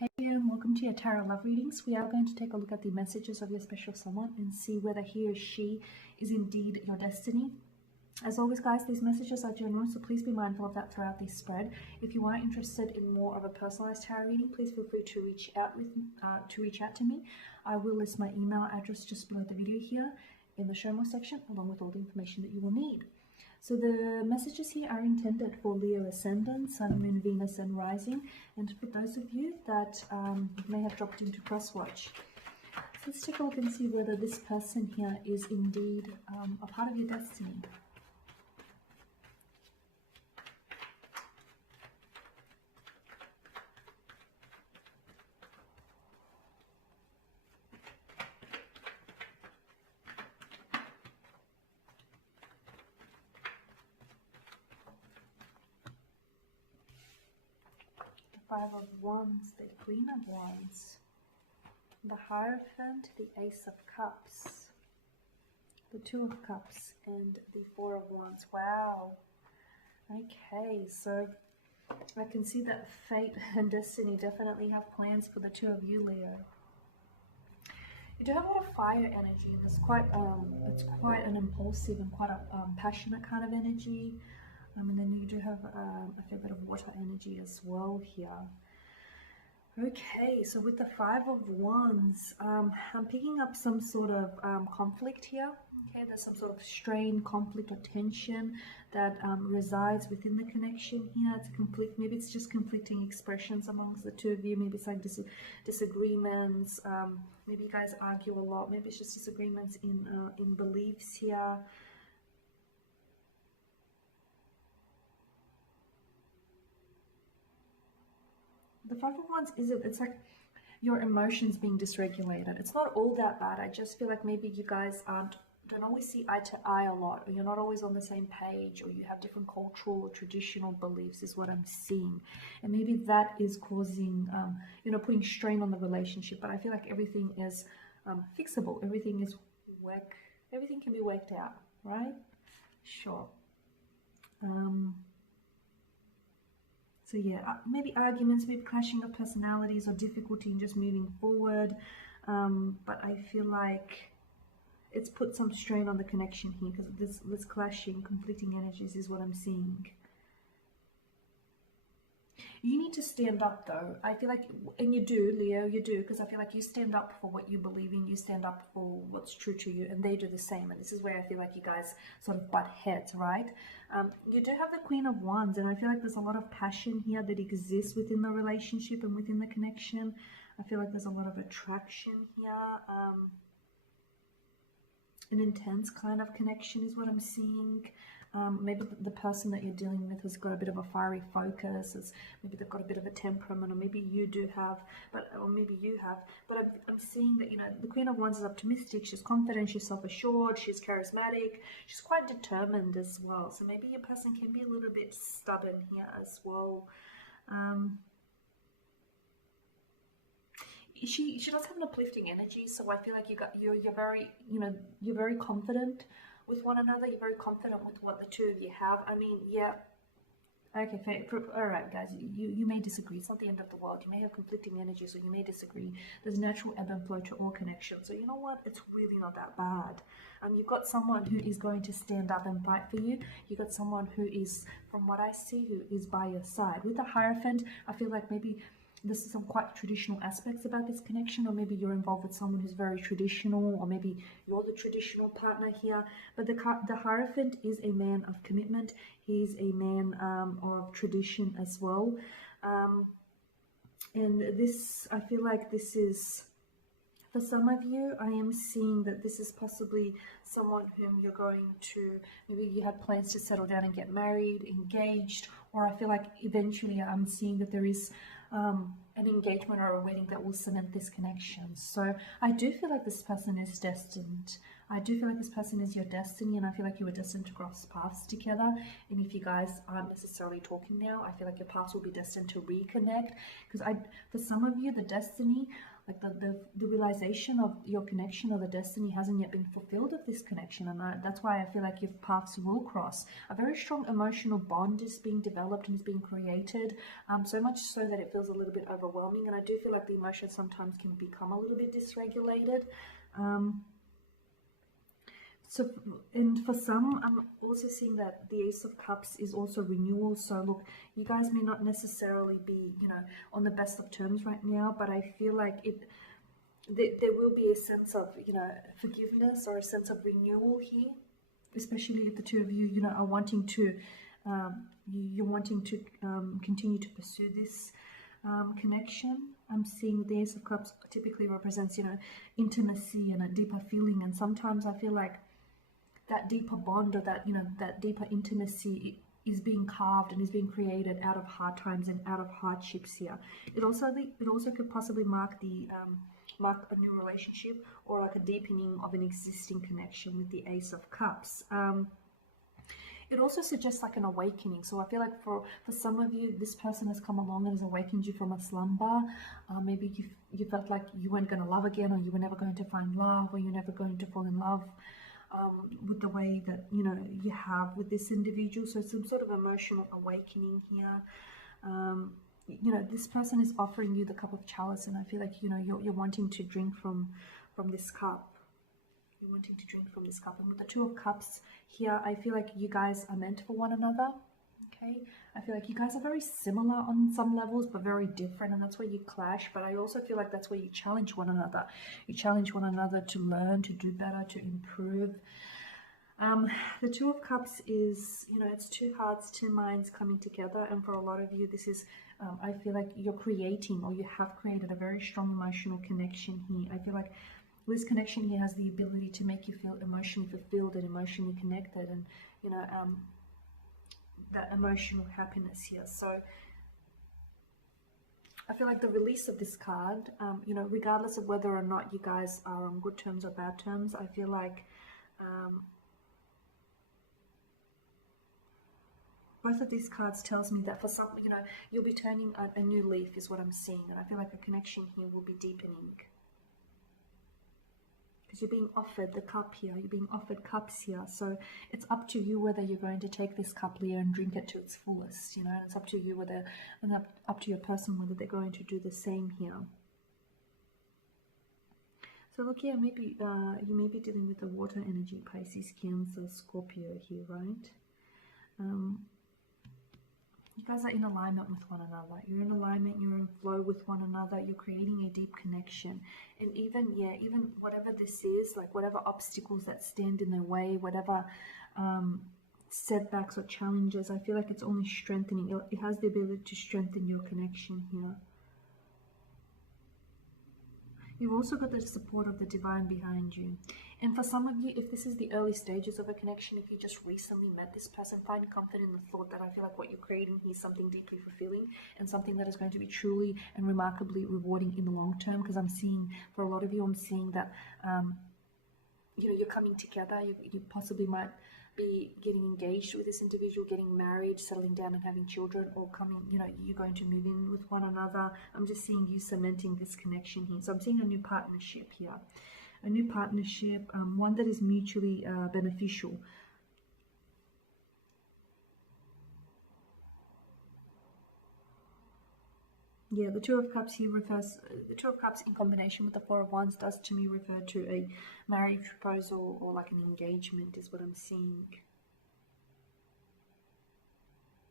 Hey and welcome to your tarot love readings. We are going to take a look at the messages of your special someone and see whether he or she is indeed your destiny. As always, guys, these messages are general, so please be mindful of that throughout this spread. If you are interested in more of a personalized tarot reading, please feel free to reach out to me. I will list my email address just below the video here in the show more section, along with all the information that you will need. So the messages here are intended for Leo Ascendant, Sun, Moon, Venus, and Rising, and for those of you that may have dropped into cross-watch. So let's take a look and see whether this person here is indeed a part of your destiny. Five of Wands, the Queen of Wands, the Hierophant, the Ace of Cups, the Two of Cups, and the Four of Wands. Wow. Okay, so I can see that fate and destiny definitely have plans for the two of you, Leo. You do have a lot of fire energy, and it's quite an impulsive and quite a passionate kind of energy. And then you do have a fair bit of water energy as well here. Okay, so with the Five of Wands, I'm picking up some sort of conflict here. Okay, there's some sort of strain, conflict, or tension that resides within the connection here. It's a conflict. Maybe it's just conflicting expressions amongst the two of you. Maybe it's like disagreements. Maybe you guys argue a lot. Maybe it's just disagreements in beliefs here. The Five of Wands it's like your emotions being dysregulated. It's not all that bad. I just feel like maybe you guys don't always see eye to eye a lot, or you're not always on the same page, or you have different cultural or traditional beliefs is what I'm seeing. And maybe that is causing, putting strain on the relationship. But I feel like everything is fixable. Everything can be worked out, right? Sure. So yeah, maybe arguments, maybe clashing of personalities or difficulty in just moving forward. But I feel like it's put some strain on the connection here because this clashing, conflicting energies is what I'm seeing. You need to stand up though. I feel like, and you do, Leo, you do, because I feel like you stand up for what you believe in, you stand up for what's true to you, and they do the same. And this is where I feel like you guys sort of butt heads, right? You do have the Queen of Wands, and I feel like there's a lot of passion here that exists within the relationship and within the connection. I feel like there's a lot of attraction here. An intense kind of connection is what I'm seeing. Maybe the person that you're dealing with has got a bit of a fiery focus, maybe they've got a bit of a temperament, or maybe you do have, but I'm seeing that, the Queen of Wands is optimistic, she's confident, she's self-assured, she's charismatic, she's quite determined as well. So maybe your person can be a little bit stubborn here as well. She does have an uplifting energy, so I feel like you're very confident with one another. You're very confident with what the two of you have. I mean, yeah. Okay, fair. All right, guys. You may disagree. It's not the end of the world. You may have conflicting energies, so you may disagree. There's natural ebb and flow to all connections. So you know what? It's really not that bad. You've got someone who is going to stand up and fight for you. You've got someone who is, from what I see, who is by your side. With the Hierophant, I feel like maybe there's some quite traditional aspects about this connection, or maybe you're involved with someone who's very traditional, or maybe you're the traditional partner here. But the Hierophant is a man of commitment. He's a man of tradition as well. And this, I feel like this is, for some of you, I am seeing that this is possibly someone whom you're going to, maybe you had plans to settle down and get married, engaged, or I feel like eventually I'm seeing that there is an engagement or a wedding that will cement this connection. So I do feel like this person is destined I do feel like this person is your destiny, and I feel like you were destined to cross paths together. And if you guys aren't necessarily talking now, I feel like your paths will be destined to reconnect. Because for some of you, the destiny, like the realization of your connection or the destiny hasn't yet been fulfilled of this connection, and that's why I feel like your paths will cross. A very strong emotional bond is being developed and is being created, so much so that it feels a little bit overwhelming. And I do feel like the emotions sometimes can become a little bit dysregulated. So, and for some, I'm also seeing that the Ace of Cups is also renewal. So look, you guys may not necessarily be, on the best of terms right now, but I feel like there will be a sense of, forgiveness or a sense of renewal here, especially if the two of you, are wanting to, you're wanting to continue to pursue this connection. I'm seeing the Ace of Cups typically represents, intimacy and a deeper feeling, and sometimes I feel like that deeper bond or that deeper intimacy is being carved and is being created out of hard times and out of hardships here. It also could possibly mark a new relationship or like a deepening of an existing connection with the Ace of Cups. It also suggests like an awakening. So I feel like for some of you, this person has come along and has awakened you from a slumber. Maybe you felt like you weren't going to love again, or you were never going to find love, or you're never going to fall in love with the way that you have with this individual. So some sort of emotional awakening here. This person is offering you the cup of chalice, and I feel like you're wanting to drink from this cup. You're wanting to drink from this cup. And with the Two of Cups here, I feel like you guys are meant for one another. Okay, I feel like you guys are very similar on some levels, but very different, and that's where you clash. But I also feel like that's where you challenge one another. You challenge one another to learn, to do better, to improve. The Two of Cups is, it's two hearts, two minds coming together, and for a lot of you, this is, I feel like you're creating, or you have created, a very strong emotional connection here. I feel like this connection here has the ability to make you feel emotionally fulfilled and emotionally connected, and that emotional happiness here. So I feel like the release of this card, regardless of whether or not you guys are on good terms or bad terms, I feel like both of these cards tells me that for some, you'll be turning a new leaf is what I'm seeing, and I feel like a connection here will be deepening. Because you're being offered the cup here, you're being offered cups here, so it's up to you whether you're going to take this cup here and drink it to its fullest, and it's up to you whether, and up to your person whether they're going to do the same here. So look here, maybe you may be dealing with the water energy, Pisces, Cancer, Scorpio here, right? You guys are in alignment with one another. You're in alignment, you're in flow with one another, you're creating a deep connection. And even whatever this is, like whatever obstacles that stand in their way, whatever setbacks or challenges, I feel like it's only strengthening. It has the ability to strengthen your connection here. You've also got the support of the divine behind you. And for some of you, if this is the early stages of a connection, if you just recently met this person, find comfort in the thought that I feel like what you're creating here is something deeply fulfilling and something that is going to be truly and remarkably rewarding in the long term. Because I'm seeing, for a lot of you, I'm seeing that, you're coming together. You possibly might be getting engaged with this individual, getting married, settling down and having children, or you're going to move in with one another. I'm just seeing you cementing this connection here. So I'm seeing a new partnership here. A new partnership, one that is mutually beneficial. Yeah, the Two of Cups here refers, the Two of Cups in combination with the Four of Wands does to me refer to a marriage proposal or like an engagement is what I'm seeing.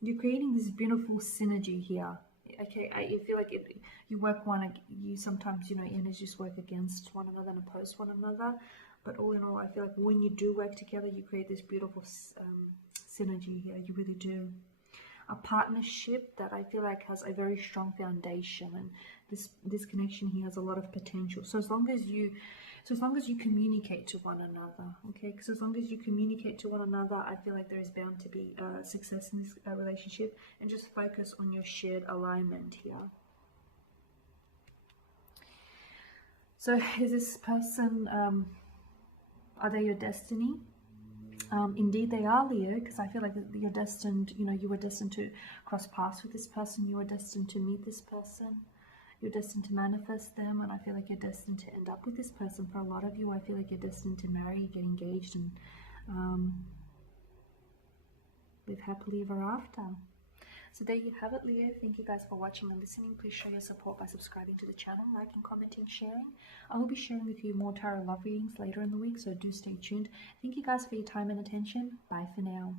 You're creating this beautiful synergy here. Okay, I feel like you sometimes, energies work against one another and oppose one another. But all in all, I feel like when you do work together, you create this beautiful synergy here. You really do. A partnership that I feel like has a very strong foundation, and this connection here has a lot of potential. So as long as you communicate to one another, okay? Because as long as you communicate to one another, I feel like there is bound to be success in this relationship. And just focus on your shared alignment here. So is this person Are they your destiny? Indeed they are, Leo, because I feel like you're destined, you know, you were destined to cross paths with this person, you were destined to meet this person, you're destined to manifest them, and I feel like you're destined to end up with this person. For a lot of you, I feel like you're destined to marry, get engaged, and live happily ever after. So there you have it, Leo. Thank you guys for watching and listening. Please show your support by subscribing to the channel, liking, commenting, sharing. I will be sharing with you more tarot love readings later in the week, so do stay tuned. Thank you guys for your time and attention. Bye for now.